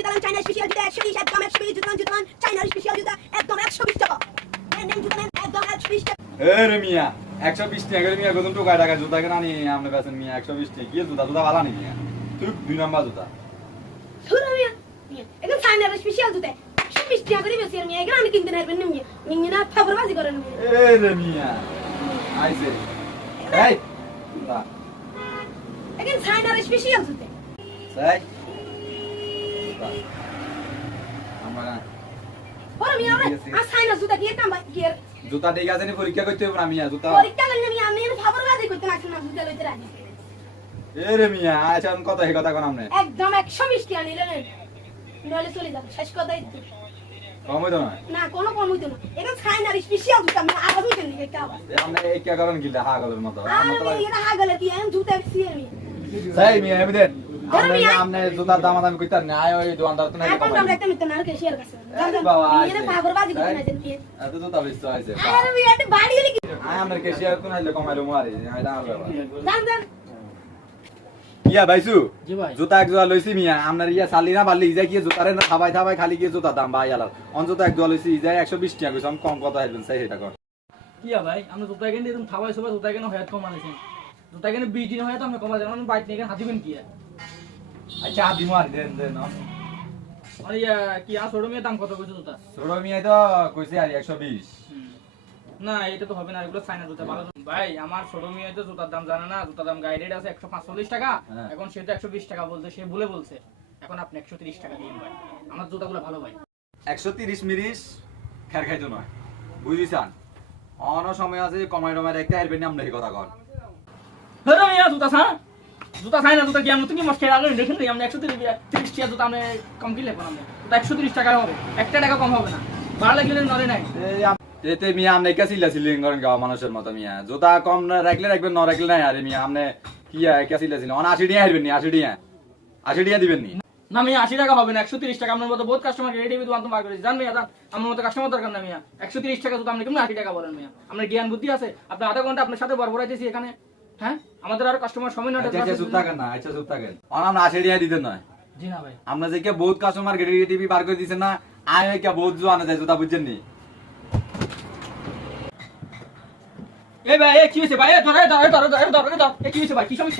জুতা চাইনা স্পেশাল জুতা 120 একদম 120 জুতা চাইনা স্পেশাল জুতা একদম 120 টাকা নেন জুতা নেন একদম 120 টাকা রে মিয়া 120 টাকা করে মিয়া কত টাকা জুতা কেন আনি আপনি বেচেন মিয়া 120 টাকা কি জুতা ভালো নি মিয়া তুই দুই নাম্বার জুতা ধরো মিয়া একদম চাইনা স্পেশাল জুতা 120 টাকা করে বেশি মিয়া এগুলো আমি কিনতে নারবেন মিয়া মিয়া না ফাবরবাজি করেন মিয়া রে মিয়া আইছে এই জুতা একদম চাইনা স্পেশাল জুতা সাই জুতা আমরা বড় মিয়া আর চাইনা জুতা কি কাম কি জুতা ঠিক আছে নি পরীক্ষা করতে হবে না মিয়া জুতা পরীক্ষা করলে মিয়া আমি ফাবরবাজি করতে না জুতা লইতে রাজি রে মিয়া আচ্ছা কত হে কথা কোন আমনে একদম 120 টাকা নিলেন নলে চলে যাবে শেষ কথাই কম হইতো না না কোনো কম হইতো না এটা চাইনার স্পেশাল জুতা আমি আগে বুঝেন নি এটা আবার আমনে এই কি করেন গিলা হাগলের মতো আমি এটা হাগলে কি আমি জুতা দিছি আমি সাই মিয়া আমি দেন আমনে জুতার দাম আমি কইতার না আয় ওই দোকানদার তো নাই এখন আমরা একটা মিথ্যা নার কেশিয়ার কাছে বাবা এটা ফাবরবাজি করতে না যেতে এত জুতা বেচতে আইছে আরে মিয়া এটা বাড়ি গেলি কি আয় আমরা কেশিয়ার কোন আইলে কমাইলো মারি আইলা আর বাবা জান জান ইয়া ভাইসু জি ভাই জুতা এক জোড়া লইছি মিয়া আপনার ইয়া চালি না বাড়লি ইজা কি জুতারে না খাবাই থাবাই খালি কি জুতা দাম ভাই আলার অন জুতা এক জোড়া লইছি ইজা 120 টাকা কইছাম কম কত আইবেন চাই এটা কর কিয়া ভাই আমরা জুতা কিনে এরকম থাবাই সবাই জুতা কিনে হয়াত কম আনেছেন জুতা কিনে 20 দিন হয়াত আমরা কমা যাবেন আমি বাইক নিয়ে হাতিবেন কি আচ্ছা আদি মারি দেন দেন আরে ইয়া কি আর ছোট মেয়ে দাম কত কইছো জুতা ছোট মিয়া তো কইছে আর 120 না এটা তো হবে না এগুলো চাইনা জুতা ভালো ভাই আমার ছোট মেয়ে তো জুতার দাম জানে না জুতার দাম গাইডেড আছে 145 টাকা এখন সে তো 120 টাকা বলছে সে ভুলে বলছে এখন আপনি 130 টাকা দিন ভাই আমার জুতাগুলো ভালো ভাই 130 মিনিট খের খাইতো না বুঝিছান অন সময় আছে কমাই টমাই একটা হেরবেন আমরা এই কথা কর হ্যাঁ মিয়া জুতা চাইনা জুতা কি আমি তুমি মস্ত খেলা আগে দেখেন আমরা 130 টাকা জুতা আমি কম কিনলে কোন আমরা তো 130 টাকা হবে 1 টাকা কম হবে না ভালো লাগলে নরে নাই এতে মিয়া আমনে কে সিলিং করেন গাওয়া মানুষের মতো মিয়া জুতা কম না রাখলে রাখবেন না রাখলে নাই আরে মিয়া আমনে কি কে সিলিং অন 80 টাকা হারবেন নি 80 টাকা দিবেন নি না মিয়া 80 টাকা হবে না 130 টাকা আপনার মতো বহুত কাস্টমার রেডি বিদ আনতে বার করেছি জান মিয়া জান আমার মতো কাস্টমার দরকার না মিয়া 130 টাকা জুতা আপনি কেমন 80 টাকা বলেন মিয়া আপনার জ্ঞান বুদ্ধি আছে আপনি আধা ঘন্টা আপনার সাথে বরবরাইতেছি এখানে হ্যাঁ আমাদের আর কাস্টমার সময় না আচ্ছা জুতা কেন না আচ্ছা জুতা কেন অন আমরা 80 টাকা দিতেন না জি না ভাই আমরা যে কে বহুত কাস্টমার গেড়ি টিভি বার করে দিছেন না আয় কে বহুত জোয়ানা যায় জুতা বুঝছেন নি এ ভাই এ কি হইছে ভাই এ ধরে এ কি হইছে ভাই কি সমস্যা